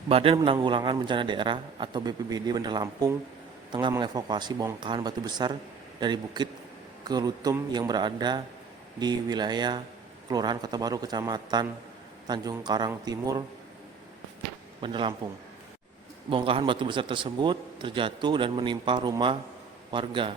Badan Penanggulangan Bencana Daerah atau BPBD Bandar Lampung tengah mengevakuasi bongkahan batu besar dari Bukit Kelutum yang berada di wilayah Kelurahan Kota Baru, Kecamatan Tanjung Karang Timur, Bandar Lampung. Bongkahan batu besar tersebut terjatuh dan menimpa rumah warga.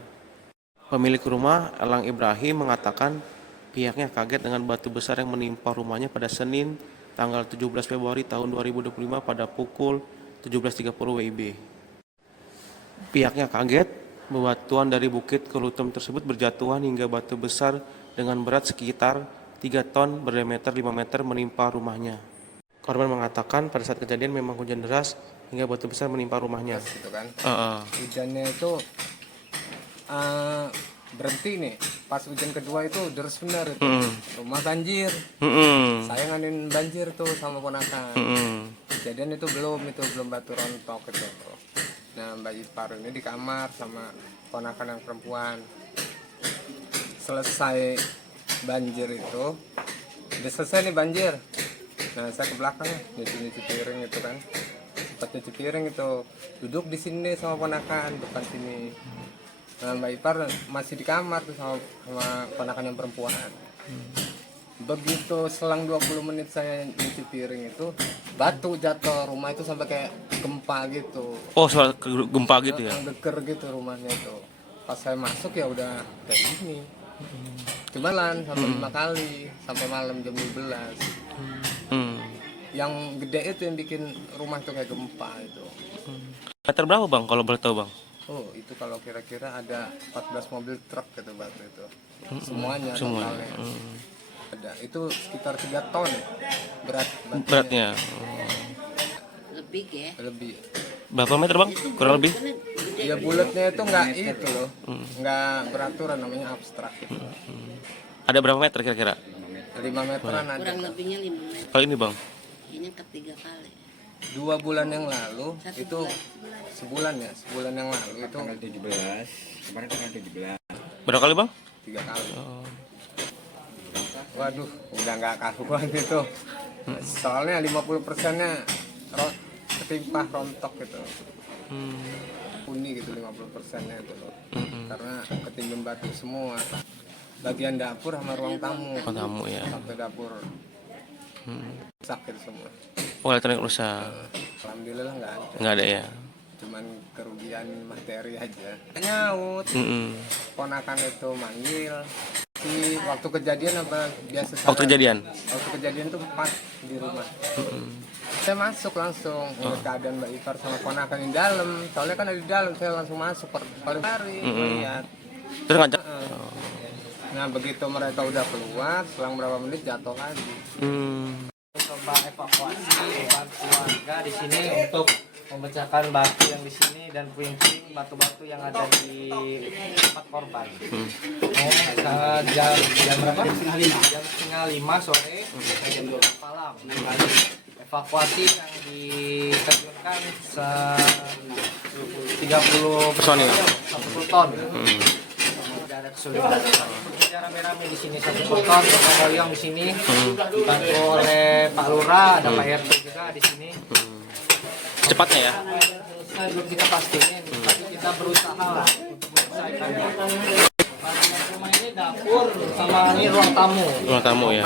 Pemilik rumah, Elang Ibrahim, mengatakan pihaknya kaget dengan batu besar yang menimpa rumahnya pada Senin, tanggal 17 Februari tahun 2025 pada pukul 17.30 WIB. Pihaknya kaget bebatuan dari Bukit Kelutum tersebut berjatuhan hingga batu besar dengan berat sekitar 3 ton berdiameter 5 meter menimpa rumahnya. Korban mengatakan pada saat kejadian memang hujan deras hingga batu besar menimpa rumahnya. Gitu kan. Hujannya itu berhenti nih. Pas hujan kedua itu deras benar itu. Rumah banjir. Saya nganin banjir tuh sama ponakan. Kejadian itu belum batu rontok gitu. Nah, Mbak Ipar ini di kamar sama ponakan yang perempuan. Selesai banjir itu, udah selesai nih banjir. Nah, saya ke belakang nyuci piring itu kan. Sempat nyuci piring itu, duduk di sini sama ponakan depan sini. Nah, Mbak Ipar masih di kamar tuh sama ponakan yang perempuan. Begitu selang 20 menit saya nyuci piring itu, batu jatuh rumah itu sampai kayak gempa gitu. Oh, soal gempa gitu ya? Geger gitu rumahnya itu. Pas saya masuk ya udah kayak gini. Cuman sampai 5 kali sampai malam jam 12. Yang gede itu yang bikin rumah itu kayak gempa itu. Meter berapa bang kalau boleh tahu bang? Oh, itu kalau kira-kira ada 14 mobil truk gitu batu itu. Semuanya. Totalnya. Ada itu sekitar 3 ton beratnya. Lebih ya. Lebih. Berapa meter bang? Kurang lebih? Ya bulatnya itu nggak itu loh, nggak beraturan, namanya abstrak gitu. Ada berapa meter kira-kira? 5 meteran ada. Kurang lebihnya 5 meter. Kalau ini bang? Ini ketiga kali. 2 bulan yang lalu itu sebulan yang lalu itu tanggal 17, kemarin tanggal 17. Berapa kali bang? 3 kali. Waduh, udah nggak karuan itu. Soalnya 50%-nya ketimpa rontok gitu. Puni gitu 50%-nya itu loh. Karena ketimbun batu semua. Bagian dapur sama ruang tamu. Ruang tamu ya. Sampai dapur. Sakit semua. Oh, elektronik rusak. Alhamdulillah nggak ada. Nggak ada ya? Cuman kerugian materi aja. Nyaut. Ponakan itu manggil. Waktu kejadian apa biasa? Waktu kejadian? Waktu kejadian tuh pas di rumah. Saya masuk langsung ngeliat keadaan Mbak Ipar sama ponakan di dalam. Soalnya kan ada di dalam, saya langsung masuk hari melihat. Terus ngajak? Nah, begitu mereka udah keluar, selang berapa menit jatuh lagi. Coba evakuasi bantu warga di sini untuk memecahkan batu yang di sini dan puing-puing batu-batu yang ada di tempat korban. Jam berapa? Jam setengah lima sore sampai jam 12 malam. Evakuasi yang diterjunkan 30 personil, 10 ton. Tidak ada kesulitan. Kerja rame-rame di sini 1 ton, yang di sini dibantu oleh Pak Lurah, ada Pak RT juga di sini. Cepatnya ya? Belum kita pastiin, tapi kita berusaha lah untuk menyelesaikannya. Rumah ini dapur sama ini ruang tamu. Ruang tamu ya?